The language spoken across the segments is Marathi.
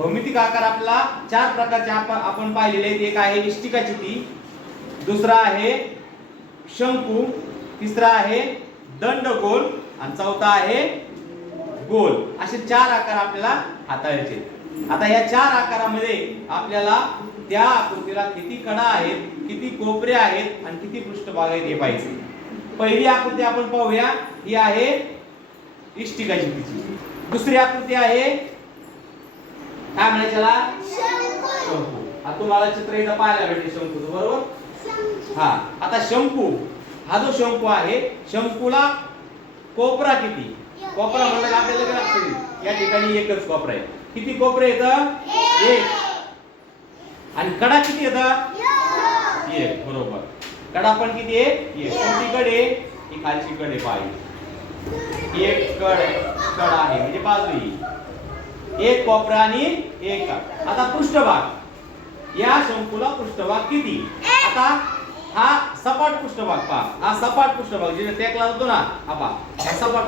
भौमितिक आकार आपला चार प्रकारचे आपण आपण पाहिलेले आहेत. एक आहे इष्टिकाची ती दुसरा आहे शंकू तिसरा आहे दंडगोल आणि चौथा आहे गोल. असे चार आकार आपल्याला हाताळायचे आता या चार आकारामध्ये आपल्याला त्या आकृतीला किती कडा आहेत किती कोपरे आहेत आणि किती पृष्ठभाग आहेत हे पाहिजे पहिली आकृती आपण पाहूया. ही आहे इष्टिकाची चितीची दुसरी आकृती आहे काय म्हणायचं त्याला शंकू. आता तुम्हाला चित्र इथं पाहायला भेटेल शंकूचं बरोबर? हा. आता शंकू हा जो शंकू आहे शंकूला कोपरा किती? कोपरा म्हणलं आपल्याला लक्षात या ठिकाणी एकच कोपरा आहे. किती कोपरे येतं एक. आणि कडा किती येतं एक. बरोबर. कडा पण किती आहे? एक. कोणती कडे ही खालची कडे पाहिजे एक कड. कड आहे म्हणजे बाजू ही एक कोपरा आणि एक आता पृष्ठभाग. या शंकूला पृष्ठभाग किती? आता हा सपाट पृष्ठभाग पहा. हा सपाट पृष्ठभाग जे टेकला जातो ना हा पहा. हा सपाट.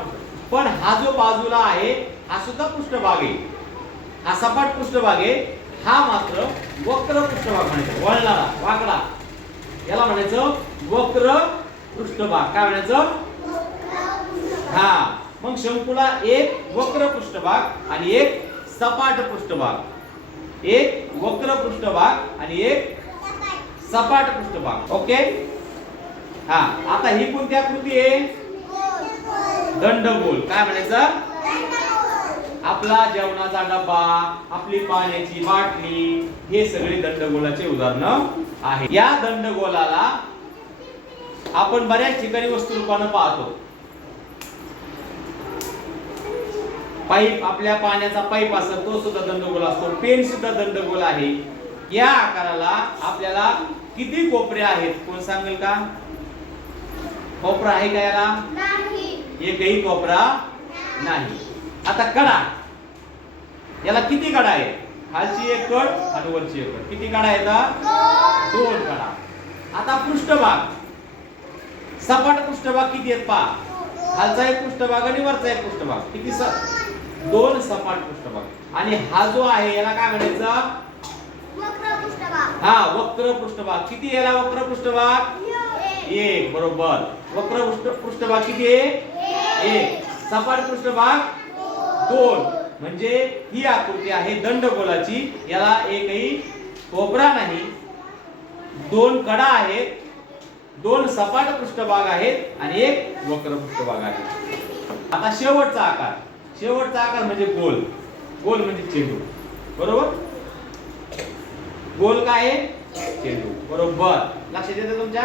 पण हा जो बाजूला आहे हा सुद्धा पृष्ठभाग आहे. हा सपाट पृष्ठभाग आहे. हा मात्र वक्र पृष्ठभाग म्हणायचा. वळणारा वाकडा. याला म्हणायचं वक्र पृष्ठभाग. काय म्हणायचं? हा. मग शंकूला एक वक्र पृष्ठभाग आणि एक सपाट पृष्ठभाग. एक वक्र पृष्ठभाग आणि एक सपाट पृष्ठभाग. ओके हा आता ही कोणती आकृती आहे? दंडगोल. काय म्हणायचं? आपला जेवणाचा डबा आपली पाण्याची बाटली हे सगळे दंडगोलाचे उदाहरण आहे या दंडगोलाला आपण बऱ्याच ठिकाणी वस्तू रूपानं पाहतो. पाईप आपल्या पाण्याचा पाईप असतो तो सुद्धा दंडगोल असतो. पेन सुद्धा दंडगोल आहे. या आकाराला आपल्याला किती कोपरे आहेत? कोण सांगेल का? कोपरा आहे का याला? एकही कोपरा नाही. आता कडा. याला किती कडा आहे खालची एक कड आणि वरची एक कड. किती कडा आहेत? दोन कडा. आता पृष्ठभाग. सपाट पृष्ठभाग किती आहेत पहा? खालचा एक पृष्ठभाग आणि वरचा एक पृष्ठभाग. किती स दोन सपाट पृष्ठभाग. आणि हा जो आहे याला काय म्हणायचं? हा वक्र पृष्ठभाग. किती याला वक्र पृष्ठभाग? एक. बरोबर. वक्र पृष्ठ पृष्ठभाग किती आहे? एक. सपाट पृष्ठभाग? दोन. म्हणजे ही आकृती आहे दंडगोलाची. याला एकही कोपरा नाही. दोन कडा आहेत. दोन सपाट पृष्ठभाग आहेत. आणि एक वक्र पृष्ठभाग आहे. आता शेवटचा आकार. शेवटचा आकार म्हणजे गोल. गोल म्हणजे चेंडू. बरोबर? गोल काय आहे? चेंडू. बरोबर. लक्षात येतं तुमच्या?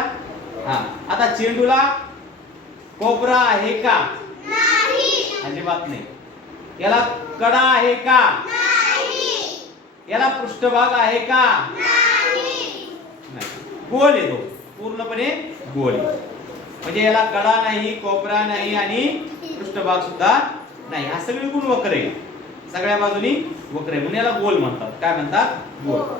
हा. आता चेंडूला कोपरा आहे का? अजिबात नाही. याला कडा आहे का? याला पृष्ठभाग आहे का? नाही. गोल आहे तो. पूर्णपणे गोल म्हणजे याला कडा नाही कोपरा नाही आणि पृष्ठभाग सुद्धा नाही हा सगळे गुण वक्र आहे सगळ्या बाजूनी वक्र आहे म्हणून याला गोल म्हणतात. काय म्हणतात? गोल. हो.